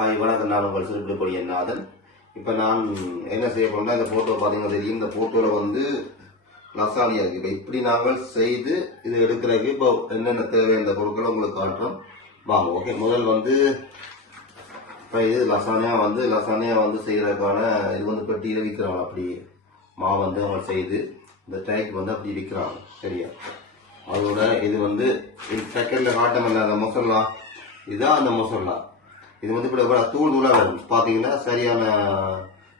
Hi வணக்கம், நான் உங்கள் சிறுபிடி நாதன். இப்போ நான் என்ன செய்ய போறேன்னா, இந்த போட்டோ பார்த்தீங்கன்னா தெரியும். இந்த போட்டோவில் வந்து லசானியா இருக்கு. இப்போ இப்படி நாங்கள் செய்து இது எடுக்கிறதுக்கு இப்போ என்னென்ன தேவை இந்த பொருட்களை உங்களுக்கு காட்டுறோம் வாங்க. ஓகே, முதல் வந்து இப்போ இது லசானியா வந்து செய்கிறதுக்கான இது வந்து பெட்டியில் விற்கிறாங்க. அப்படி மாவு வந்து அவங்க செய்து இந்த டைக் வந்து அப்படி விற்கிறாங்க. சரியா? அதோட இது வந்து செகண்டில் காட்டமில்ல அந்த மொசல்லா, இதுதான் அந்த மொசல்லா. இது வந்து இப்படி தூள் தூளாக வரும். பார்த்தீங்கன்னா சரியான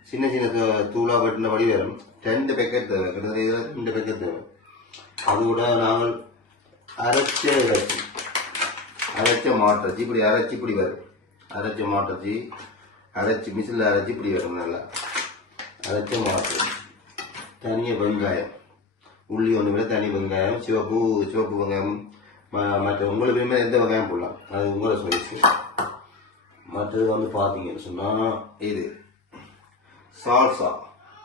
சின்ன சின்ன தூளாக வெட்டினபடி வரும். 2 பேக்கெட் தேவை, கிட்டத்தட்ட 2 பேக்கெட் தேவை. அதோட நாங்கள் அரைச்ச மாட்டச்சி இப்படி அரைச்சி இப்படி வரும். அரைச்ச மாட்டச்சி அரைச்சி மிஷினில் அரைச்சி இப்படி வரும். நல்லா அரைச்ச மாட்டு தனியாக வெங்காயம், உள்ளி ஒன்று விட தனி வெங்காயம், சிவப்பு வெங்காயம், மற்ற உங்களுக்கு வேணுமே எந்த வெங்காயம் போடலாம், அது உங்களை சொல்லிச்சு. மற்றது வந்து பார்த்தீங்கன்னு சொன்னால் இது சால்சா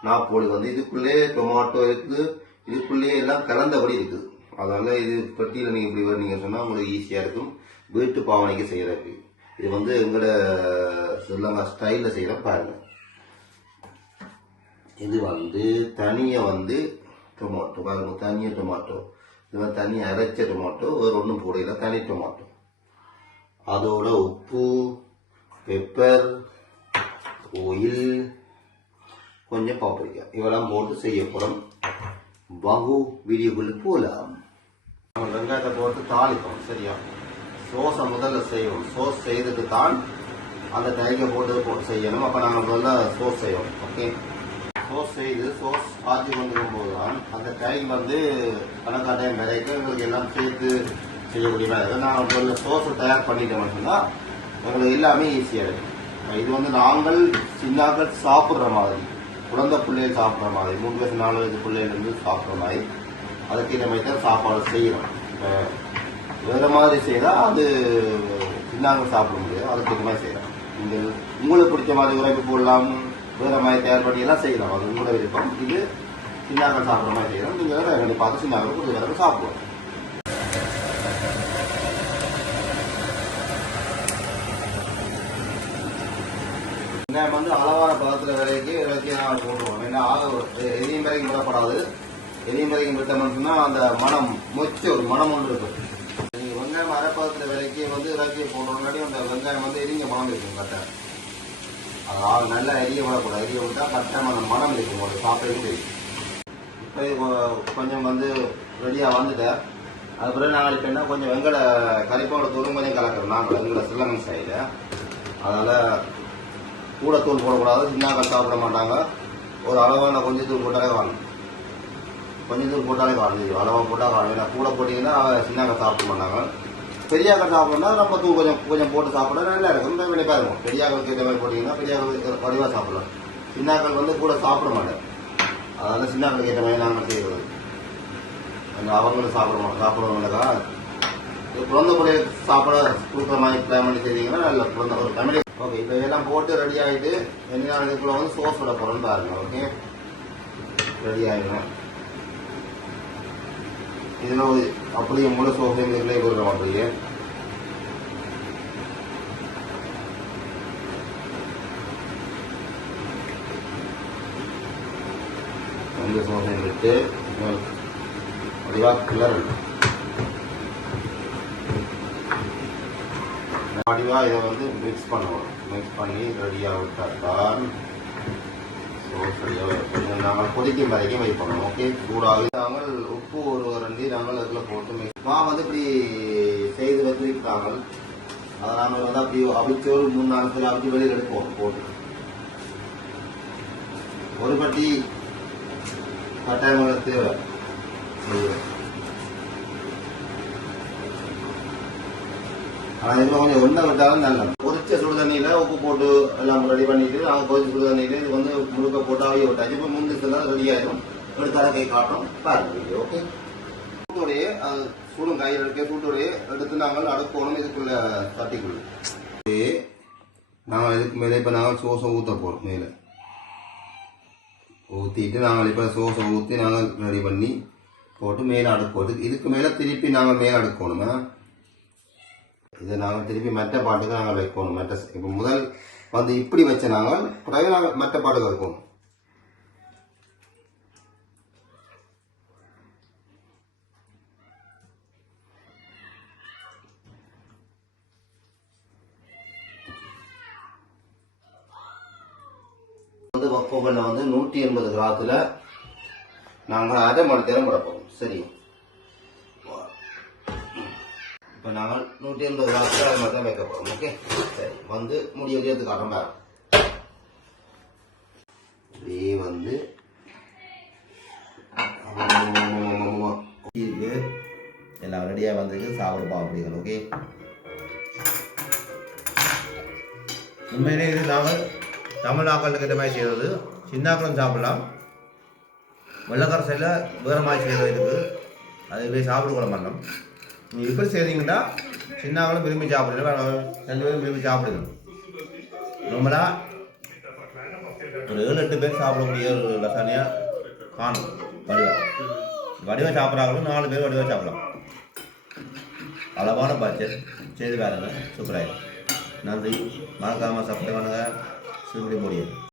நாப்போலி வந்து இதுக்குள்ளே டொமாட்டோ இருக்குது, இதுக்குள்ளேயே எல்லாம் கலந்தபடி இருக்குது. அதனால இது பெட்டியில் நீங்கள் இப்படி வரீங்க சொன்னால் உங்களுக்கு ஈஸியாக இருக்கும் வீட்டு பாவனைக்கு செய்கிறதுக்கு. இது வந்து எங்களோட ஸ்ரீலங்கா ஸ்டைலில் செய்கிற பாருங்க. இது வந்து தனியாக வந்து டொமாட்டோ பாருங்க, தனியாக டொமாட்டோ, இது வந்து தனியாக அரைச்ச டொமாட்டோ, வேறு ஒன்றும் போடையில தனி டொமாட்டோ. அதோட உப்பு, பெப்பர், ஆயில், கொஞ்சம் பாப்ரிக்கா, இவெல்லாம் போட்டு செய்ய போகிறோம். வாங்கு வீடியோக்குள்ள போகலாம். வெங்காயத்தை போட்டு தாளிப்போம். சரியா? சோஸை முதல்ல செய்வோம். சோஸ் செய்துட்டு தான் அந்த டைக்கை போட்டு செய்யணும். அப்போ நாங்கள் முதல்ல சோஸ் செய்வோம். ஓகே, சோஸ் செய்து சோஸ் ஆற்றி கொண்டிருக்கும் போது தான் அந்த டைம் வந்து கணக்காக டைம் வரைக்கும் எங்களுக்கு எல்லாம் சேர்த்து செய்யக்கூடிய மாதிரி. நாங்கள் முதல்ல சோஸை தயார் பண்ணிட்டோம் அப்படின்னா உங்களுக்கு எல்லாமே ஈஸியாக இருக்கும். இது வந்து நாங்கள் சின்னாக்கள் சாப்பிட்ற மாதிரி, குழந்தை பிள்ளைகள் சாப்பிட்ற மாதிரி, 3 வயசு 4 வயசு பிள்ளையிலேருந்து சாப்பிட்ற மாதிரி அதுக்கு இந்த மாதிரி தான் சாப்பாடு செய்யணும். வேறு மாதிரி செய்தால் அது சின்னாக்கள் சாப்பிட முடியாது. அதுக்கு இந்த மாதிரி செய்யலாம். நீங்கள் உங்களுக்கு பிடிச்ச மாதிரி உரைப்பு போடலாம், வேறு மாதிரி தயார் பண்ணியெல்லாம் செய்யலாம். அது உங்களோட விருப்பம். இது சின்னாக்கள் சாப்பிட்ற மாதிரி செய்யலாம். நீங்கள் வேறு பார்த்து சின்னாக்கள் கொஞ்சம் வேறு சாப்பிடுவோம். வெங்காயம் வந்து அளவான பதத்தில் வரைக்கும் நான் போட்டுருவோம். ஏன்னா எரியும் வரைக்கும் விடப்படாது. எரியும் வரைக்கும் விட்டோம்னு சொன்னால் அந்த மனம் மொச்சு ஒரு மனம் ஒன்று இருக்கும். நீங்கள் வெங்காயம் அரைப்பதத்தில் விலைக்கு வந்து இறக்கிய போடுறோங்காட்டி அந்த வெங்காயம் வந்து எரிஞ்ச மனம் இருக்கும். கட்டை அது நல்லா எரிய விடக்கூடாது. எரிய விட்டால் கட்டாயம் அந்த மனம் இருக்கும், ஒரு சாப்பிட்டு இருக்கும். இப்போ கொஞ்சம் வந்து ரெடியாக வந்துட்டேன். அது பிறகு நாங்கள் இப்போ என்ன கொஞ்சம் வெங்கட கறிப்போட தூளும் கொஞ்சம் கலக்கிறோம். நாங்கள் எங்களை ஸ்ரீலங்கன் ஸ்டைலில். அதனால் கூட தூள் போடக்கூடாது. சின்னாக்கள் சாப்பிட மாட்டாங்க. ஒரு அளவான கொஞ்சம் தூள் போட்டாலே வாங்க, கொஞ்சம் தூள் போட்டாலே வாங்க, அளவாக போட்டால் வாங்க. ஏன்னா கூட போட்டிங்கன்னா சின்னாக்கள் சாப்பிட மாட்டாங்க. பெரியாக்கள் சாப்பிடணும்னா நம்ம தூள் கொஞ்சம் போட்டு சாப்பிட நல்லா இருக்கும். வெளிப்பாக இருக்கும். பெரியாக்களுக்கு ஏற்ற மாதிரி போட்டிங்கன்னா பெரியாக்கள் வடிவாக சாப்பிடலாம். சின்னாக்கள் வந்து கூட சாப்பிட மாட்டேன். அதனால சின்னாக்களுக்கு ஏற்ற மாதிரி நாங்கள் செய்வது. அவங்களும் சாப்பிடுவாங்கக்கா. குழந்தை பிள்ளைய சாப்பிட கொடுக்குற மாதிரி பிளான் பண்ணி செய்தீங்கன்னா நல்ல குழந்தை ஒரு ஃபேமிலி. ஓகே, இப்போ இதெல்லாம் போட்டு ரெடி ஆகிட்டு என்ன இதுக்குள்ள வந்து சோஸ் விட போகிறோன்னு பாருங்க. ஓகே, ரெடி ஆகிடும். இதில் அப்படியே முழு சோஸையும் இதுக்குள்ளே கொடுக்குறோம். அப்படியே அந்த சோஸையும் விட்டு வடிவாக கிளறணும். வடிவாக இதை வந்து மிக்ஸ் பண்ணுவோம். மிக்ஸ் பண்ணி ரெடியாக விட்டால் சோஸ் ரெடியாக கொஞ்சம் நாங்கள் கொதிக்கும் வரைக்கும் வெயிட் பண்ணுவோம். ஓகே, சூடாக நாங்கள் உப்பு ஒரு ரெண்டு நாங்கள் அதில் போட்டு மிக்ஸ் வந்து இப்படி செய்து வச்சுருக்காங்க. அதை நாங்கள் வந்து அப்படி அவிச்சு ஒரு 3-4 பேர் அவிச்சு வெளியில் எடுப்போம். போட்டு ஒரு பட்டி கட்டாயம் தேவை. ஆனால் இதில் கொஞ்சம் எண்ணெய் விட்டாலும் நல்லா. கொதிச்ச சுடு தண்ணியில் உப்பு போட்டு எல்லாம் ரெடி பண்ணிட்டு நாங்கள் கொதிச்ச சுடு தண்ணியில் இது வந்து முழுக்க போட்டு அவைய விட்டாச்சு. இப்போ முந்திசெல்லாம் ரெடி ஆகிடும். எடுத்தால கை காட்டும் பாருங்க. ஓகே, சூட்டோடையே அது சூடும் கையில் இருக்க சூட்டோடையே எடுத்து நாங்கள் அடுக்கணும். இதுக்குள்ள தட்டிக்குள்ள நாங்கள் இதுக்கு மேலே இப்போ நாங்கள் சோஸை ஊற்ற போகிறோம். மேலே ஊற்றிட்டு நாங்கள் இப்போ சோஸை ஊற்றி நாங்கள் ரெடி பண்ணி போட்டு மேலே அடுக்குவோம். இதுக்கு மேலே திருப்பி நாங்கள் மேலே அடுக்கணுமா? இதை நாங்கள் திருப்பி மெட்டை பாட்டுக்கு நாங்கள் வைக்கணும். மெட்டை இப்போ முதல் வந்து இப்படி வச்ச நாங்கள் பிறகு நாங்கள் மற்ற பாடுகள் இருக்கும். வந்து வப்போவனில் வந்து 180 கிராத்துல நாங்கள் அரை மணி நேரம் படப்போம். சரி, இப்போ நாங்கள் 180 கிராத்துல அரை மணி நேரம் வைக்க போகிறோம். ஓகே, சரி, வந்து முடிய எடுத்து காட்டுறோம். இப்படியே வந்து எல்லாம் ரெடியாக வந்துருக்கு, சாப்பிடுப்பா அப்படிங்க. ஓகே, உண்மையிலே இது நாங்கள் தமிழ் ஆக்களுக்கு இந்த மாதிரி செய்கிறது. சின்னாக்களும் சாப்பிடலாம், வெள்ளக்கார சைடில் வேறு மாதிரி செய்கிறது இருக்குது. அது போய் சாப்பிட மாட்டோம். நீங்கள் இப்படி செய்கிறீங்கன்னா சின்னாக்களும் விரும்பி சாப்பிடுங்க, 2 பேரும் விரும்பி சாப்பிடுங்க. நம்மளாக ஒரு 7-8 பேர் சாப்பிடக்கூடிய ஒரு லசானியாக காணும். வடிவாக சாப்பிட்றாங்களும் 4 பேர் வடிவாக சாப்பிடலாம். அளவான பட்ஜெட் செய்து பாருங்க, சூப்பராக. நன்றி. மறக்காமல் சப்ஸ்கிரைப் பண்ணுங்கள். சிறுபடி முடியும்.